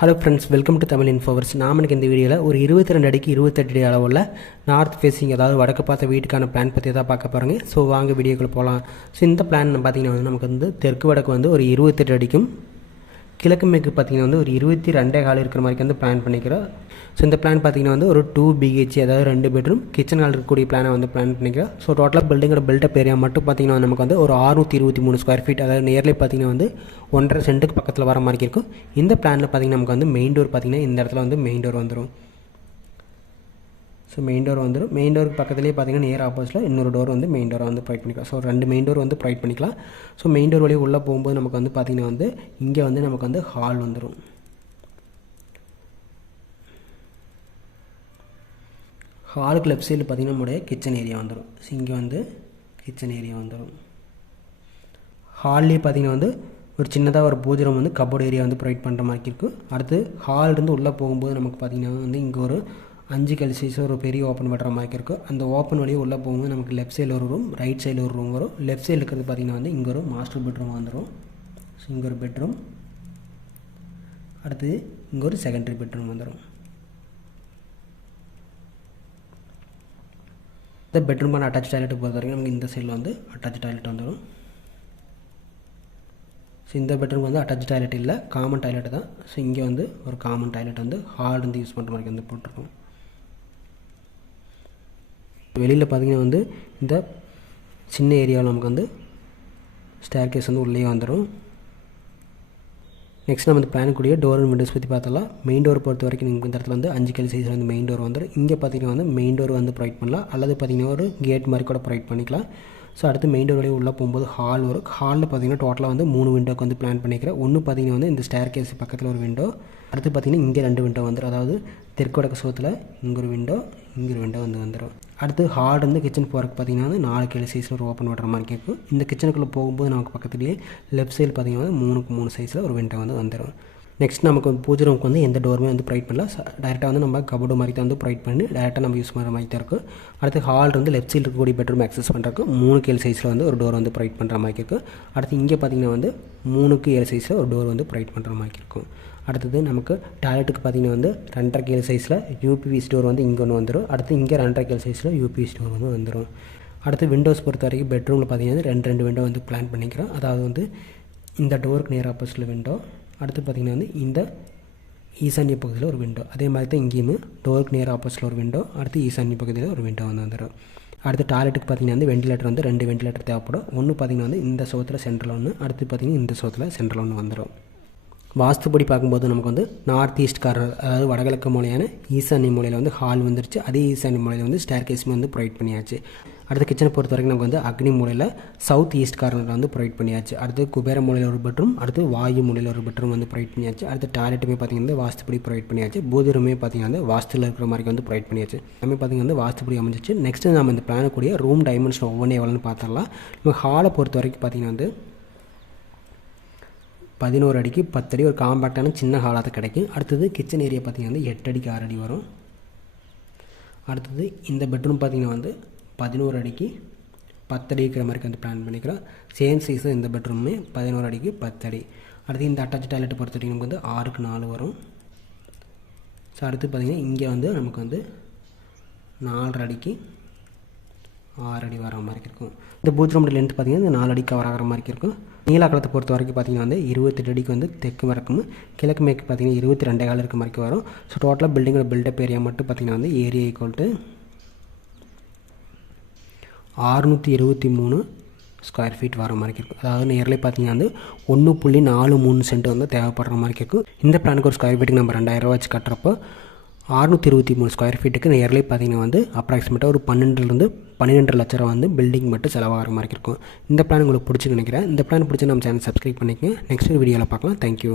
Hello friends welcome to Tamil Infoverse நாம் எனக்கு இந்த வீடியோவில் ஒரு இருபத்தி ரெண்டு அடிக்கு இருபத்தெட்டு அடி அளவுள்ள நார்த் ஃபேஸிங் அதாவது வடக்கு பார்த்த வீட்டுக்கான பிளான் பற்றி தான் பார்க்க போகிறோங்க ஸோ வாங்க வீடியோக்குள்ளே போகலாம் ஸோ இந்த பிளான் பார்த்தீங்கன்னா வந்து நமக்கு வந்து தெற்கு வடக்கு வந்து ஒரு இருபத்தெட்டு அடிக்கும் கிழக்கு மேற்கு பார்த்தீங்கன்னா வந்து ஒரு இருபத்தி ரெண்டே கால் இருக்கிற மாதிரி வந்து பிளான் பண்ணிக்கிறோம். ஸோ இந்த பிளான் பார்த்தீங்கன்னா வந்து ஒரு டூ பிஹெச் அதாவது ரெண்டு பெட்ரூம் கிச்சன் ஹால் இருக்கக்கூடிய பிளானை வந்து பிளான் பண்ணிக்கிறோம். ஸோ டோட்டலாக பில்டிங்கோட பில்டப் ஏரியா மட்டும் பார்த்தீங்கன்னா நமக்கு வந்து ஒரு ஆறுநூற்றி இருபத்தி மூணு ஸ்கொயர் ஃபீட் அதாவது நியர்லி பார்த்தீங்கன்னா வந்து ஒன்றரை சென்ட்டுக்கு பக்கத்தில் வர மாதிரி இருக்கும். இந்த பிளானில் பார்த்தீங்கன்னா நமக்கு வந்து மெயின் டோர் பார்த்திங்கன்னா இந்த இடத்துல வந்து மெயின் டோர் வந்துடும் ஸோ மெயின் டோர் வந்துடும் மெயின் டோருக்கு பக்கத்துலேயே பார்த்தீங்கன்னா நேர் ஆப்போசிட்டில் இன்னொரு டோர் வந்து மெயின் டோரை வந்து ப்ரொவைட் பண்ணிக்கலாம். ஸோ ரெண்டு மெயின் டோர் வந்து ப்ரொவைட் பண்ணிக்கலாம். ஸோ மெயின் டோர் வழியாக உள்ளே போகும்போது நமக்கு வந்து பார்த்திங்கன்னா வந்து இங்கே வந்து நமக்கு வந்து ஹால் வந்துடும் ஹாலுக்கு லெஃப்ட் சைடில் பார்த்தீங்கன்னா நம்முடைய கிச்சன் ஏரியா வந்துடும் ஸோ இங்கே வந்து கிச்சன் ஏரியா வந்துடும் ஹால்லேயே பார்த்தீங்கன்னா வந்து ஒரு சின்னதாக ஒரு பூஜை ரூம் வந்து கபோர்டு ஏரியா வந்து ப்ரொவைட் பண்ணுற மாதிரி இருக்கும் அடுத்து ஹால்லேருந்து உள்ளே போகும்போது நமக்கு பார்த்தீங்கன்னா வந்து இங்கே ஒரு அஞ்சு கல் சைஸாக ஒரு பெரிய ஓப்பன் பண்ணுற மாதிரி இருக்கும் அந்த ஓப்பன் வழியாக உள்ளே போகும்போது நமக்கு லெஃப்ட் சைடில் ஒரு ரூம் ரைட் சைடில் ஒரு ரூம் வரும். லெஃப்ட் சைடில் இருக்கிறது பார்த்தீங்கன்னா வந்து இங்கே ஒரு மாஸ்டர் பெட்ரூம் வந்துடும் ஸோ இங்கே ஒரு பெட்ரூம் அடுத்து இங்கே ஒரு செகண்டரி பெட்ரூம் வந்துடும் இந்த பெட்ரூமான அட்டாச் டாய்லெட் பொறுத்த வரைக்கும் நமக்கு இந்த சைடில் வந்து அட்டாச் டாய்லெட் வந்துடும் ஸோ இந்த பெட்ரூம் வந்து அட்டாச் டாய்லெட் இல்லை காமன் டாய்லெட் தான். ஸோ இங்கே வந்து ஒரு காமன் டாய்லெட் வந்து ஹால் வந்து யூஸ் பண்ணுற மாதிரி வந்து போட்டிருக்கோம். வெளியில் பார்த்தீங்கன்னா வந்து இந்த சின்ன ஏரியாவில் நமக்கு வந்து ஸ்டேர் கேஸ் வந்து உள்ளே வந்துடும் நெக்ஸ்ட் நம்ம இந்த பிளான் கூடிய டோர் அண்ட் விண்டோஸ் பற்றி பார்த்தலாம் மெயின் டோர் பொறுத்த வரைக்கும் நீங்கள் இந்த இடத்துல வந்து அஞ்சு கல் சைஸில் வந்து மெயின் டோர் வந்துடும் இங்கே பார்த்தீங்கன்னா வந்து மெயின் டோர் வந்து ப்ரொவைட் பண்ணலாம். அல்லது பார்த்தீங்கன்னா ஒரு கேட் மாதிரி கூட ப்ரொவைட் பண்ணிக்கலாம். ஸோ அடுத்து மெயின் டோர் வழியாக உள்ளே போகும்போது ஹால் வரும். ஹாலில் பார்த்தீங்கன்னா டோட்டலாக வந்து மூணு விண்டோக்கு வந்து பிளான் பண்ணிக்கிறேன். ஒன்று பார்த்தீங்கன்னா வந்து இந்த ஸ்டேர் கேஸ் பக்கத்தில் ஒரு விண்டோ அடுத்து பார்த்தீங்கன்னா இங்கே ரெண்டு விண்டோ வந்துடும் அதாவது தெற்கு வடக்கு சோத்தில் இங்கே ஒரு விண்டோ இங்கே ஒரு விண்டோ வந்து வந்துடும் அடுத்து ஹால் வந்து கிச்சன் போகிறக்கு பார்த்தீங்கன்னா வந்து நாலு கேளு சைஸில் ஒரு ஓப்பன் பண்ணுற மாதிரி கேட்கும். இந்த கிச்சனுக்குள்ளே போகும்போது நமக்கு பக்கத்துலேயே லெஃப்ட் சைடு பார்த்தீங்கன்னா வந்து மூணுக்கு மூணு சைஸில் ஒரு விண்டோ வந்து வந்துடும் நெக்ஸ்ட் நமக்கு வந்து பூஜை ரூமுக்கு வந்து எந்த டோருமே வந்து ப்ரொவைட் பண்ணல. டேரெக்டாக வந்து நம்ம கபோர்டு மாதிரி தான் வந்து ப்ரொவைட் பண்ணி டேரெக்டாக நம்ம யூஸ் பண்ணுற மாதிரி தான் இருக்கும். அடுத்து ஹால் வந்து லெஃப்ட் சைடு இருக்கக்கூடிய பெட்ரூம் அக்சஸ் பண்ணுறதுக்கு மூணு கேள் சைஸில் வந்து ஒரு டோர் வந்து ப்ரொவைட் பண்ணுற மாதிரி இருக்கும் அடுத்து இங்கே பார்த்தீங்கன்னா வந்து மூணுக்கு ஏழு சைஸில் ஒரு டோர் வந்து ப்ரொவைட் பண்ணுற மாதிரி இருக்கும் அடுத்தது நமக்கு டாய்லெட்டுக்கு பார்த்தீங்கன்னா வந்து ரெண்டரை கேள் சைஸில் யூபிவி ஸ்டோர் வந்து இங்கே ஒன்று வந்துடும் அடுத்து இங்கே ரெண்டரை கேள் சைஸில் யூபிவி ஸ்டோர் வந்து வந்துடும் அடுத்து விண்டோஸ் பொறுத்த வரைக்கும் பெட்ரூமில் பார்த்தீங்கன்னா ரெண்டு ரெண்டு விண்டோ வந்து பிளான் பண்ணிக்கிறோம். அதாவது வந்து இந்த டோருக்கு நேர் ஆப்போசிட்டில் விண்டோ அடுத்து பார்த்திங்கன்னா வந்து இந்த ஈசான்ய பகுதியில் ஒரு விண்டோ அதே மாதிரி தான் இங்கேயுமே டோருக்கு நேர் ஆப்போசிட்டில் ஒரு விண்டோ அடுத்து ஈசான்ய பகுதியில் ஒரு விண்டோ வந்து வந்துடும் அடுத்து டாய்லெட்டுக்கு பார்த்திங்கன்னா வந்து வெண்டிலேட்டர் வந்து ரெண்டு வெண்டிலேட்டர் தேவைப்படும். ஒன்று பார்த்திங்கன்னா வந்து இந்த சோத்தில் சென்ட்ரல் ஒன்று அடுத்து பார்த்திங்கன்னா இந்த சோத்தில் சென்ட்ரல் ஒன்று வந்துடும் வாஸ்துப்படி பார்க்கும்போது நமக்கு வந்து நார்த் ஈஸ்ட்காரர் அதாவது வடகிழக்கு மூலையான ஈசான்ய மூலையில் வந்து ஹால் வந்துருச்சு. அதே ஈசான்ய மூலையில் வந்து ஸ்டேர் கேஸுமே வந்து ப்ரொவைட் பண்ணியாச்சு. அடுத்து கிச்சனை பொறுத்த வரைக்கும் நமக்கு வந்து அக்னி மூலையில் சவுத் ஈஸ்ட் கார்னரில் வந்து ப்ரொவைட் பண்ணியாச்சு. அடுத்து குபேர மூலையில் ஒரு பெட்ரூம் அடுத்து வாயு மூலையில் ஒரு பெட்ரூம் வந்து ப்ரொவைட் பண்ணியாச்சு. அடுத்து டாய்லெட்டுமே பார்த்திங்கன்னா வாஸ்துப்படி ப்ரொவைட் பண்ணியாச்சு. பூஜருமே பார்த்திங்கன்னா வாஸ்துவில் இருக்கிற மாதிரி வந்து ப்ரொவைட் பண்ணியாச்சு. எல்லாமே பார்த்திங்கன்னா வாஸ்துப்படி அமைஞ்சிச்சு. நெக்ஸ்ட்டு நம்ம இந்த பிளான ரூம் டைமென்ஷன் ஒவ்வொன்றே எவ்வளோன்னு பார்த்துடலாம். நம்ம ஹாலை பொறுத்த வரைக்கும் பார்த்திங்கன்னா வந்து பதினோரு அடிக்கு பத்தடி ஒரு காம்பேக்டான சின்ன ஹாலாக கிடைக்கும். அடுத்தது கிச்சன் ஏரியா பார்த்திங்கன்னா வந்து எட்டு அடிக்கு ஆறு அடி வரும். அடுத்தது இந்த பெட்ரூம் பார்த்திங்கன்னா வந்து பதினோரு அடிக்கு பத்தடி இருக்கிற மாதிரி வந்து பிளான் பண்ணிக்கிறோம். சேம் சைஸு இந்த பெட்ரூமே பதினோரு அடிக்கு பத்தடி. அடுத்து இந்த அட்டாச் டாய்லெட் பொறுத்த வரைக்கும் நமக்கு வந்து ஆறுக்கு நாலு வரும். ஸோ அடுத்து பார்த்திங்கன்னா இங்கே வந்து நமக்கு வந்து நாலரை அடிக்கு ஆறு அடி வர மாதிரி இருக்கும். இந்த பூஜ் ரூமோட லென்த் பார்த்திங்கன்னா இந்த நாலு வர ஆகிற மாதிரி இருக்கும். நீலாக்கலத்தை பொறுத்த வரைக்கும் பார்த்திங்கன்னா வந்து இருபத்தெட்டு அடிக்கு வந்து தெற்கு வரைக்கும் கிழக்கு மேற்கு பார்த்திங்கன்னா இருபத்தி ரெண்டே கால் இருக்க வரைக்கும் வரும். ஸோ டோட்டலாக பில்டிங்கோட பில்டப் ஏரியா மட்டும் பார்த்திங்கன்னா வந்து ஏரியா ஈக்குவல் டு இருபத்தி மூணு ஸ்கொயர் ஃபீட் வர மாதிரி இருக்கும். அதாவது நேரில் பார்த்தீங்கன்னா வந்து ஒன்று புள்ளி நாலு மூணு சென்ட் வந்து தேவைப்படுற மாதிரி இருக்கும். இந்த பிளானுக்கு ஒரு ஸ்கொயர் ஃபீட்டுக்கு நம்ம ரெண்டாயிரரூவா வச்சு கட்டுறப்போ அறுநூற்றி இருபத்தி மூணு ஸ்கொயர் ஃபீட்டுக்கு நேரில் பார்த்தீங்கன்னா வந்து அப்ராக்சிமேட்டாக ஒரு பன்னெண்டுலேருந்து பன்னிரெண்டு லட்ச ரூபா வந்து பில்டிங் மட்டும் செலவாகிற மாதிரி இருக்கும். இந்த பிளான் உங்களுக்கு பிடிச்சி நினைக்கிறேன். இந்த பிளான் பிடிச்சி நம்ம சேனல் சப்ஸ்கிரைப் பண்ணிக்கங்க. நெக்ஸ்ட் வீடியோவில் பார்க்கலாம். தேங்க்யூ